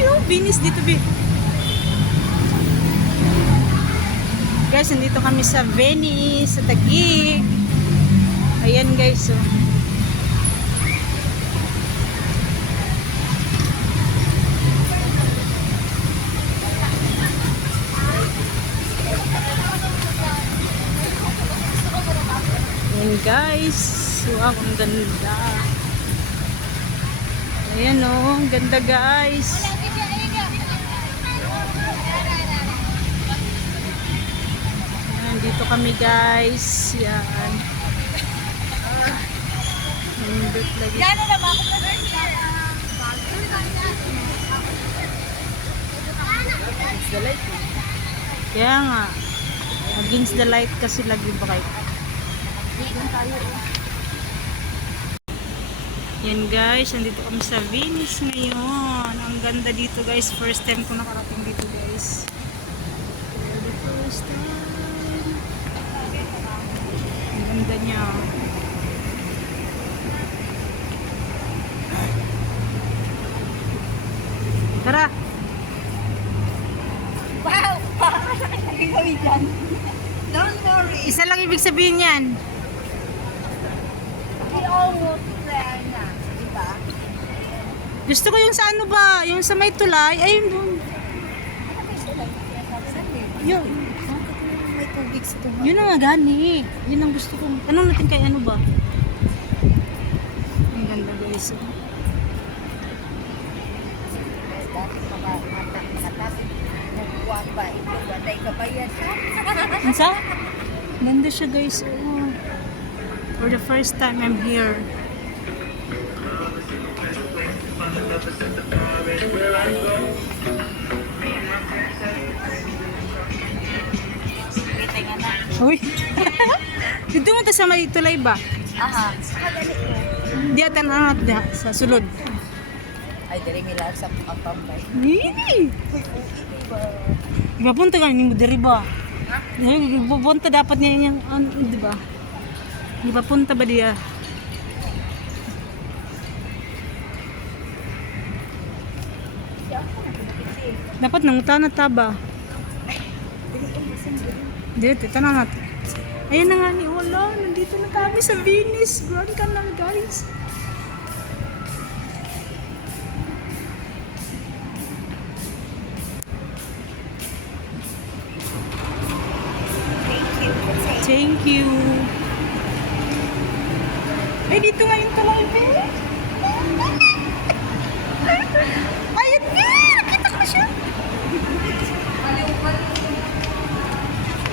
yung Venice dito, guys, nandito kami sa Venice, sa Taguig. Ayan guys, oh. Ayan guys, wow, ang ganda. Ayan oh, ang ganda guys. Dito kami guys. Yan. Nindot lagi. Kaya nga. Against the light kasi lagi bright. Yan guys. Nandito kami sa Venice ngayon. Ang ganda dito guys. First time ko nakarating dito guys. For the first time. Ang ganda niya. Tara! Wow! Gawin dyan. Don't worry. Isa lang ibig sabihin yan. We almost there na. Diba? Gusto ko yung sa ano ba? Yung sa may tulay. Ayun doon. Yun. May tubig sa tuwa. Yun ang nga gani. Yun ang gusto ko. Tanong natin kay ano ba? Ang ganda guys. Nagwapa. Ibatay ka pa yan. Ansa? Ganda siya guys. Oh. For the first time I'm here. Uy. Dito mo ta sa may tulay ba? Aha. Kadali ko. Di atan angat da sa sulod. Ay, dali may lang sa pambay. Nini. Ipapunta ka ni mo diri ba? Ipapunta dapat niya yung ano, di ba? Ipapunta ba dia? Dapat nangutan na taba. Dito, tanong natin. Ayan na nga ni wala. Nandito na kami sa Venice. Grand Canal guys. Thank you. Ay, dito nga yung tulay, babe. Ayun nga! Nakita ko siya.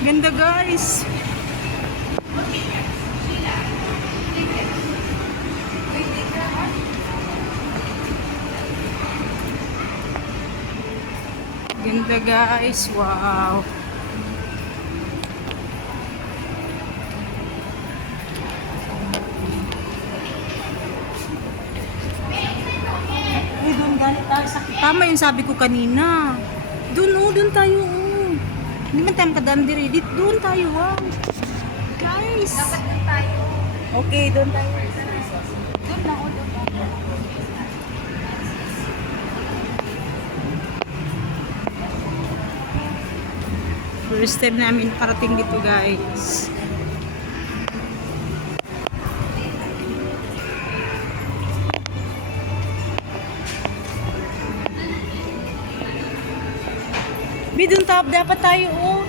Ganda guys. Ganda guys. Wow. Ay, doon ganit tayo sa... Tama yung sabi ko kanina. Doon tayo. Hindi man tayo makadaan diri. Doon tayo, wow. Guys. Dapat doon tayo. Okay, doon tayo. Doon na ako doon. First time namin parating dito, guys. Bidun top dapat tayo, oh.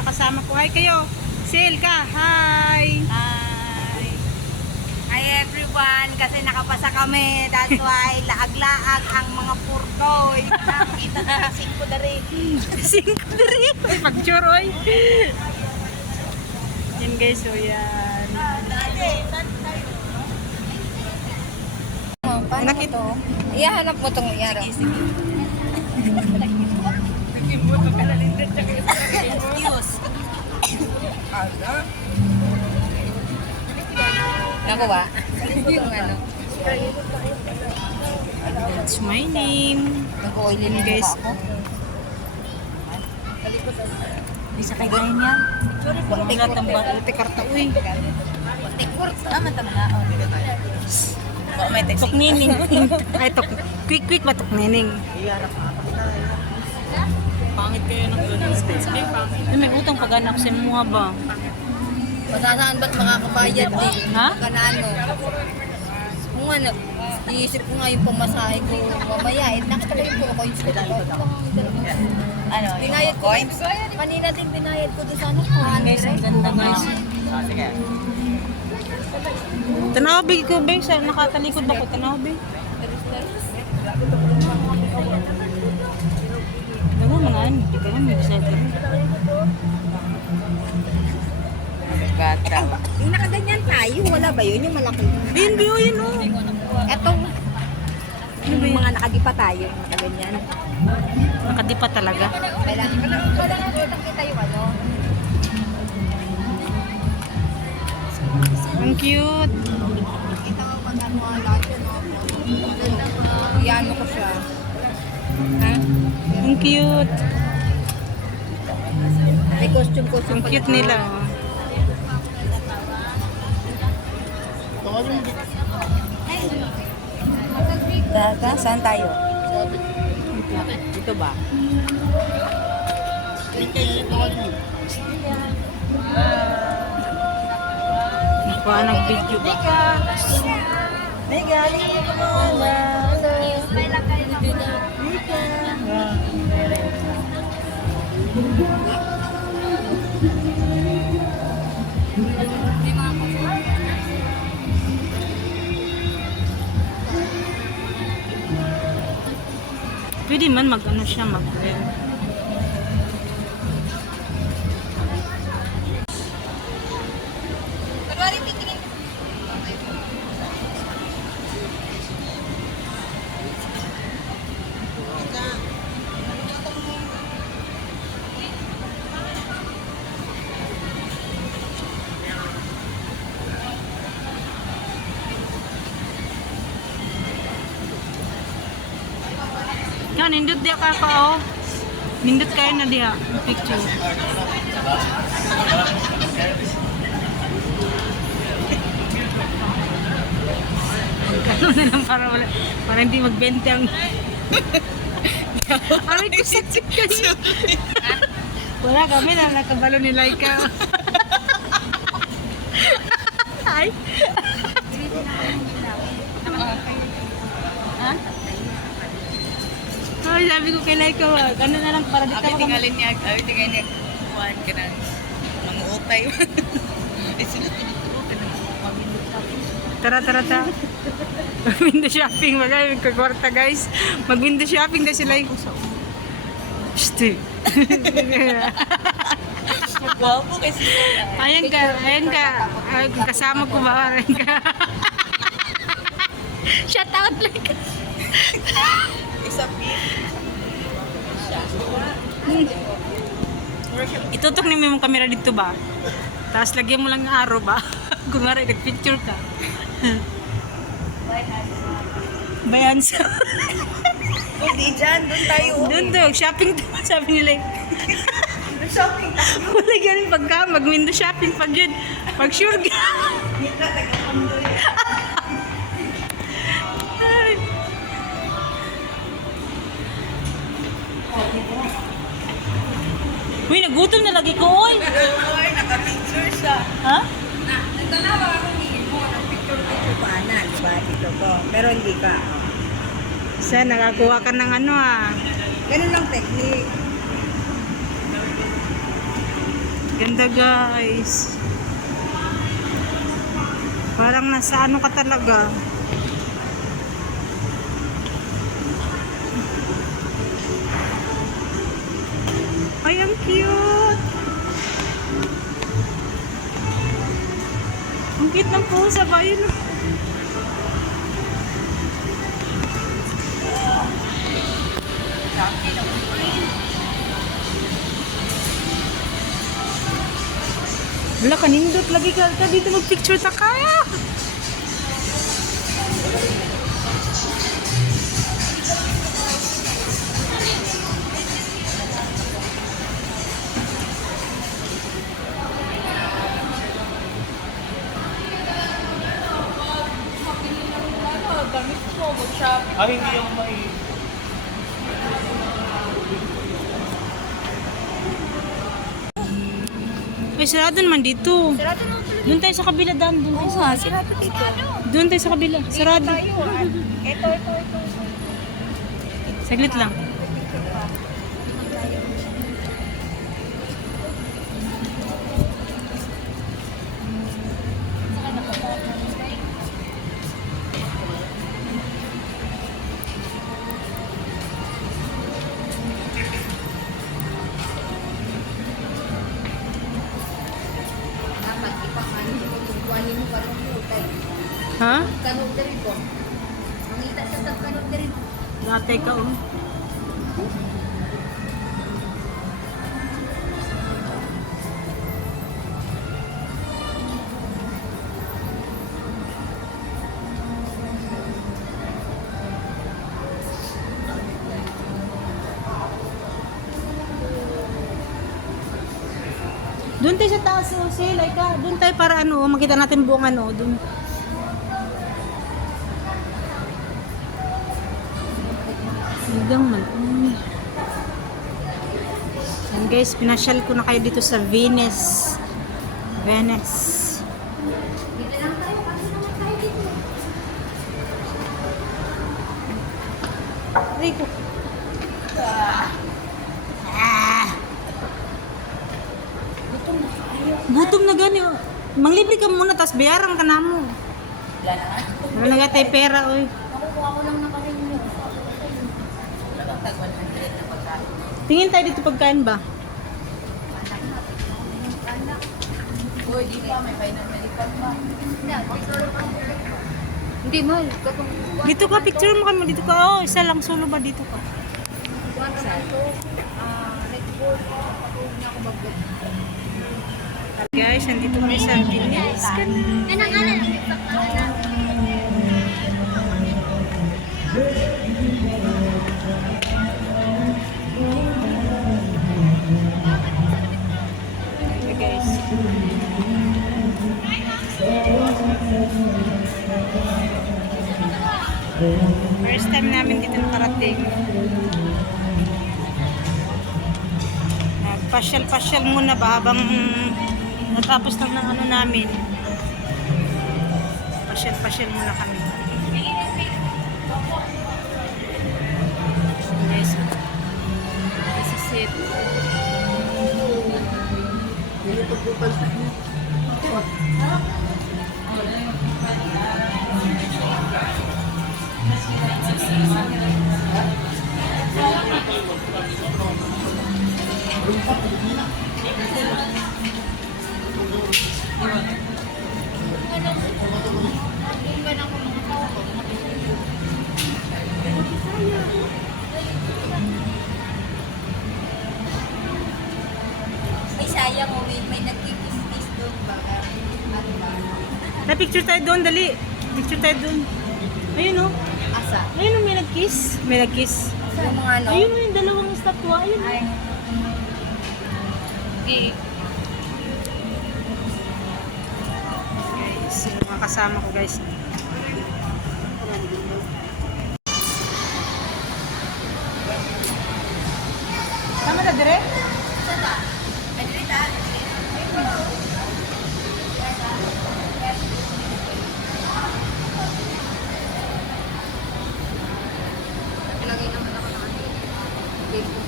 mga kasama ko. Hi kayo. Sil ka. Hi. Hi! Hi everyone! Kasi nakapasa kami. That's why laag-laag ang mga purdoy. Nakakita na kasing ko na rin. Singko na rin. Ay, pag-sure, oy. Yan guys, so yan. Paano mo to? Iyahanap mo itong iyahanap. Sige. Excuse. Ako ba? Yung ano? That's my name. Nag-oily na Guys. ako. Di sa kagaya niya. Sorry po. Wala tambal. Ate karta, uy. Tikurt. Matama. May text. Tok nining. Ay, tok. Quick ba tok nining? Pangit kayo ng ganun. Ay, pangit. Ay, may utang pag-anak sa mga ba? Masasaan ba't makakabayad din? Ha? Kanano? Kung ano, iisip ko nga yung pamasahe ko mamaya. Nakatalayin ko coins ko. Ano? Binayad ko. Coins? Kanina din binayad ko doon sa ano. Guys, ang ganda guys. Sige. Tanawabi ko ba? Sa nakatalikod ako. Tanawabi. Ano mga ano? Hindi ka na may bisaya ka. Bata. Yung nakaganyan tayo, wala ba yun? Yung malaki. BNBO yun oh. Etong yung mga nakadipa tayo, nakaganyan. Nakadipa talaga. Wala nga kita yung ano. Ang cute. Kita ko pag ano lahat yun. Iano ko siya. Ha? Ang cute. May costume. Ang cute nila. Oh. Saan tayo? Dito ba? Nakuha nag-video ba? May galing ko mga Pwede man mag-ano siya, mag-rent. Yan, nindot dia ka oh. Nindot kayo na diha. Picture. Ganun na lang para hindi magbente ang... Aray ko sakit kayo. Wala kami na nakabalo ni Laika. Ay. Ha? Ay, sabi ko kay Laika, ano na lang para di ka tingalin niya, tingay niya, kuhaan ka ng mga utay. Ay, sunod ko dito. Tara. Mag-window shopping. Magkakwarta guys. Mag-window shopping na sila yung... Shhh. Gwapo kasi. Ayan ka. Ay, kasama ko ba? Ayan ka. Shout out like. Isa pin. Itutok ni mo yung camera dito ba? Tapos lagyan mo lang ng araw ba? Kung nga rin, nag-picture ka. Bayan sa... Hindi dyan, doon tayo. Doon shopping tayo. Sabi nila. Shopping tayo. Wala ganun pagka, mag-window shopping pag yun. Pag sure ka. Ay. Uy, nagutom na lagi ko, oy. Ay, naka-picture siya. Ha? Nagtanawa ako mo, nag-picture pa na, di ba? Dito ko. Pero hindi ka. Sa nakakuha ka ng ano ah. Ganun lang technique. Ganda guys. Parang nasa ano ka talaga. Ay, ang cute. Ang cute ng pusa ba yun? Wala, kanindot lagi ka dito mag-picture ta ka. Ay, hindi ako mai... Ay, sarado naman dito. Sarado naman pala. Doon tayo sa kabila, Dan. Doon tayo Oo sa... nga, sarado dito. Doon tayo sa kabila. Sarado. Tayo, ah. Ito. Saglit lang. Dapat ipakain mo. Kuhanin mo parang putay. Ha? Kanong diri ko. Mangita sa kanong diri. Dati ka, oh. Doon tayo sa taas, oh, Sil, ay ka. Doon tayo para ano, makita natin buong ano, doon. Sigang man. Yan guys, pinasyal ko na kayo dito sa Venice. Venice. Dito lang tayo. Kasi naman tayo dito. Rico. Gutom na gani. Oh. Manglibre ka muna, tapos bayaran ka na mo. Wala na. Wala na tayo pera, oy. Nakukuha ko lang na kami mo. Wala tag 100 na pagkain. Tingin tayo dito pagkain ba? Uy, di pa. May final medical pa. Hindi, mahal. Dito ka, picture mo kami. Dito ka. Oh, isa lang solo ba dito ka? Guys, nandito kami sa Venice. Okay, guys. First time namin dito nakarating. Pasyal-pasyal muna ba habang natapos lang ng ano namin. Pasyal-pasyal muna kami. Guys, this is it. Ay, sayang mo. May nagkikis-kis doon ba? Ano ba? Picture tayo doon, dali. Picture tayo doon. Ayun oh. Asa? Ayun oh, may nag-kiss. May nag-kiss. Yung mga ano? Ayun oh, yung dalawang statwa. Ayun. Ay. Okay. Guys, yung mga kasama ko guys. Tama na dire? Saan ba? Ay, dito ta. Lagay naman ako ng ano. Facebook.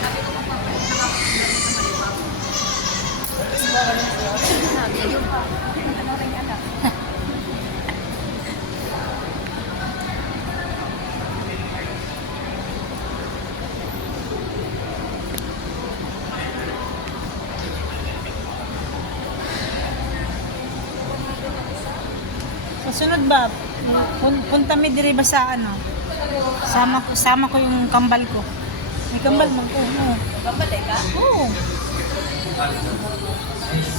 Sabi ko magpapalit na ako ng maliwag. kayo. Sa sunod ba, punta mi diri ba sa ano? Sama ko yung kambal ko. May kambal man ko. Oo. Magkabalay ka? Oo.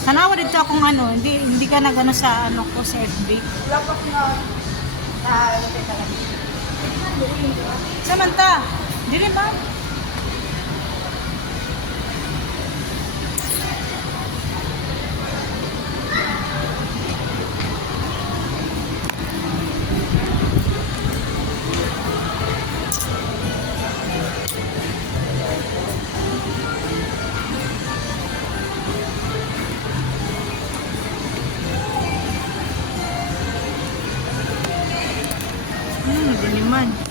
Tanawa dito akong ano, hindi ka nagano sa ano ko sa FB. Samantha, dili ba? Dili man.